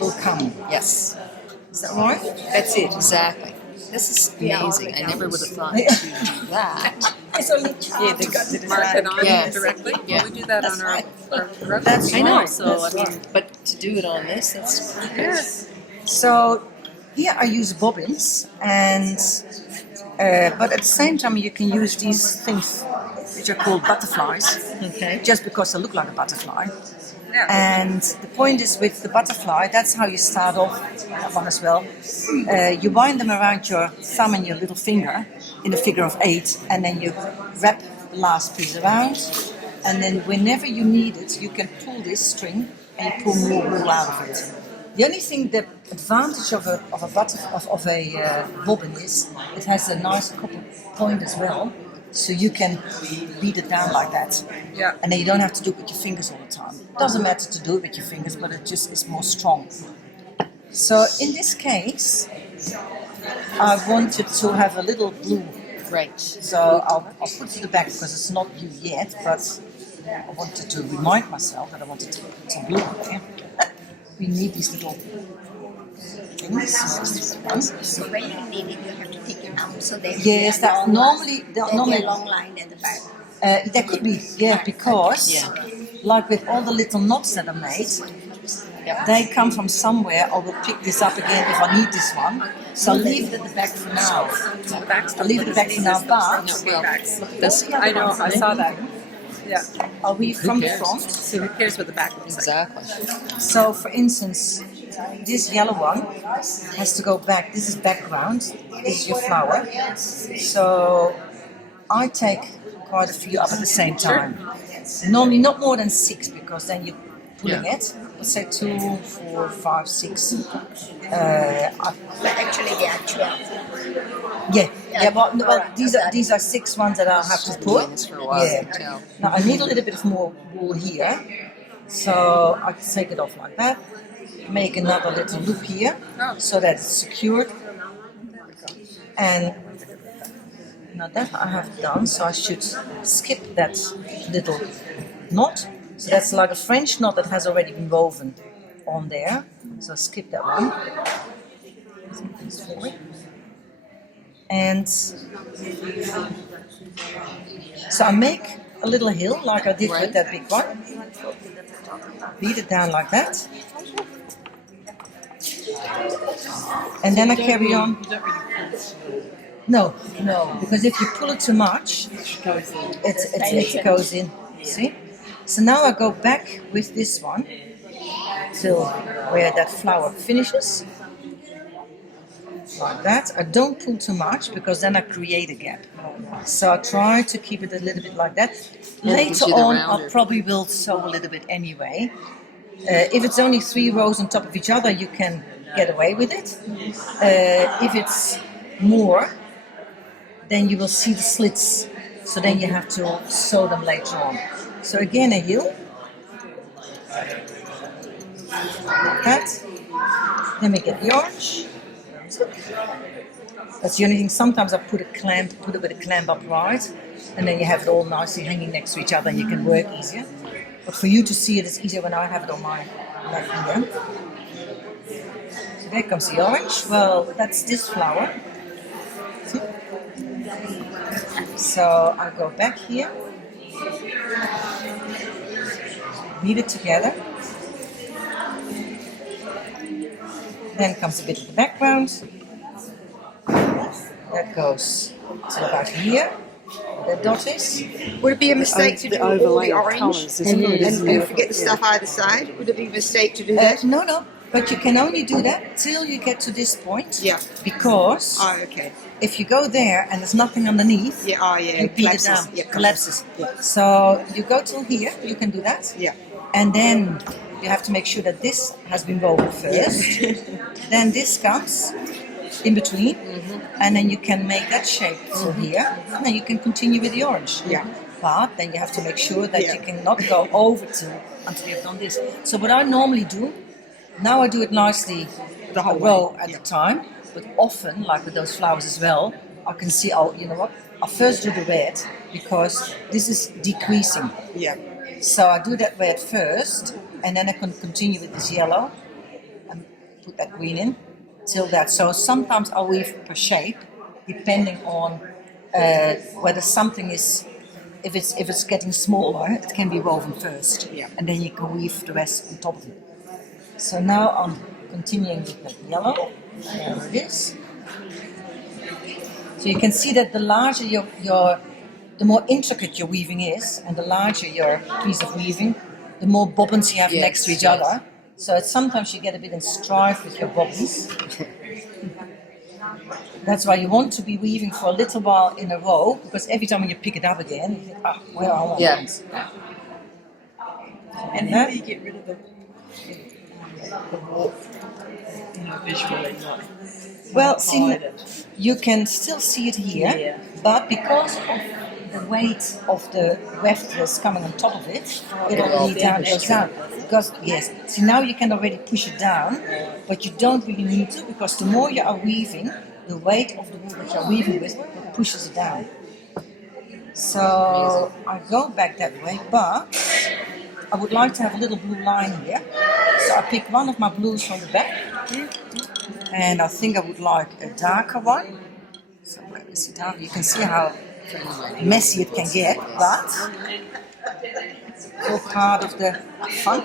will come. Yes, Is that right? That's it. exactly. This is amazing. I never would have thought to do that. It's only to go to the Mark it on Yes. directly. Yeah. Well, we do that That's on our, right. our road. That's I know. right. So That's I mean, right. but to do it on this, that's pretty good. Yes. So here I use bobbins, and but at the same time you can use these things which are called butterflies, Okay. just because they look like a butterfly. Yeah. And the point is with the butterfly, that's how you start off that one as well. You wind them around your thumb and your little finger in a figure of 8, and then you wrap the last piece around, and then whenever you need it, you can pull this string and you pull more wool out of it. The only thing, the advantage of a bobbin is it has a nice copper point as well, so you can beat it down like that. Yeah. And then you don't have to do it with your fingers all the time. It doesn't matter to do it with your fingers, but it just is more strong. So in this case, I wanted to have a little blue. Right. So I'll put it to the back because it's not blue yet, but I wanted to remind myself that I wanted to put some blue in there. We need these little things. So when you need it, you have to take it out. So there's Yes, that normally, a long line at the back. That could be, yeah, because like with all the little knots that are made, they come from somewhere. I will pick this up again if I need this one. So I'll leave it at the back for now. I'll leave it at the back for now, but This, I know, I saw that. Yeah. I'll weave from the front. So who cares what the back looks like? exactly. So for instance, this yellow one has to go back. This is background. This is your flower. So I take quite a few up at the same time. Normally not more than 6 because then you're pulling it. Let's say 2, 4, 5, 6. But actually, they are 12. Yeah, but these are 6 ones that I'll have to Doing put. this for a while, Yeah. I can tell. Now I need a little bit of more wool here, so I can take it off like that. Make another little loop here, so that it's secured. And now that I have done, so I should skip that little knot. So that's like a French knot that has already been woven on there. So skip that one. And so I make a little hill like I did with that big one. Beat it down like that. And then I carry on. No, because if you pull it too much, it goes in. See? So now I go back with this one till where that flower finishes. Like that. I don't pull too much because then I create a gap. So I try to keep it a little bit like that. Later on, I probably will sew a little bit anyway. If it's only 3 rows on top of each other, you can get away with it. If it's more, then you will see the slits. So then you have to sew them later on. So again, a heel. Like that. Then we get the orange. That's the only thing. Sometimes I put it with a clamp upright, and then you have it all nicely hanging next to each other, and you can work easier. But for you to see it, it's easier when I have it on my left hand. So there comes the orange. Well, that's this flower. See? So I go back here, beat it together. Then comes a bit of the background. That goes to about here. The dot is. Would it be a mistake to do all the orange colours, and forget the stuff either side? Would it be a mistake to do that? No. But you can only do that till you get to this point. Yeah. Because Oh, okay. if you go there and there's nothing underneath, Yeah. Oh, yeah. you beat it down. Yeah. Collapses. Yeah. So you go till here. You can do that. Yeah. And then you have to make sure that this has been woven first. Then this comes in between, and then you can make that shape till here, and then you can continue with the orange. Yeah. But then you have to make sure that you cannot go over until you've done this. So what I normally do, now I do it nicely the whole row at a time, but often, like with those flowers as well, I can see, oh, you know what, I'll first do the red because this is decreasing. Yeah. So I do that red first, and then I can continue with this yellow, and put that green in till that. So sometimes I'll weave per shape, depending on whether something is, if it's getting smaller, it can be woven first, and then you can weave the rest on top of it. So now I'm continuing with the yellow. There it is. So you can see that the larger the more intricate your weaving is, and the larger your piece of weaving, the more bobbins you have next to each other. So sometimes you get a bit in strife with your bobbins. That's why you want to be weaving for a little while in a row, because every time when you pick it up again, you think, where are my bobbins? And how do you get rid of the warp, visually? Well, see, you can still see it here, but because of the weight of the weft that's coming on top of it, it'll lead down, goes down. Because, see, now you can already push it down, but you don't really need to, because the more you are weaving, the weight of the wool that you're weaving with pushes it down. So I go back that way, but I would like to have a little blue line here. So I pick one of my blues from the back, and I think I would like a darker one. So where is it dark? You can see how messy it can get, but it's all part of the fun.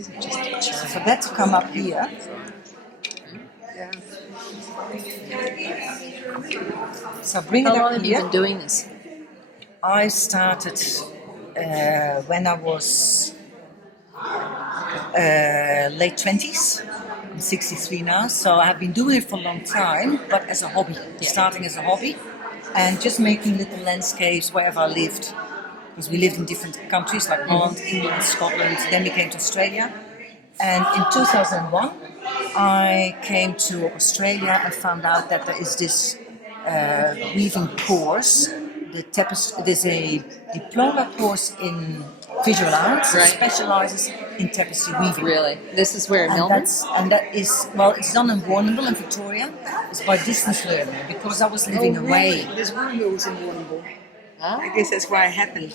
So for that to come up here, so bring it How long up have you here. been doing this? I started when I was late 20s. I'm 63 now, so I've been doing it for a long time, but as a hobby, starting as a hobby, and just making little landscapes wherever I lived, because we lived in different countries like Holland, England, Scotland, then we came to Australia, and in 2001 I came to Australia and found out that there is this weaving course. There's a diploma course in visual arts that specializes in tapestry weaving. Really? This is where in And Melbourne? it's done in Warrnambool in Victoria. It's by distance learning, because I was living away. There's one rules in Warrnambool. Huh? I guess that's why it happened.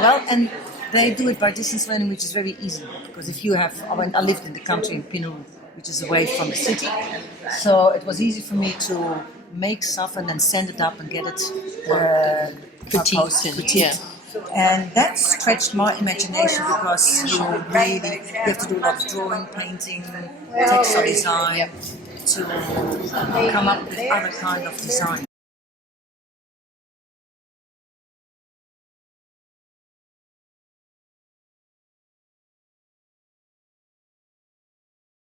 Well, and they do it by distance learning, which is very easy, because if you have, I lived in the country in Pinneroo, which is away from the city, so it was easy for me to make stuff and then send it up and get it critiqued. And that stretched my imagination, because you have to do a lot of drawing, painting, textile design to come up with other kind of design.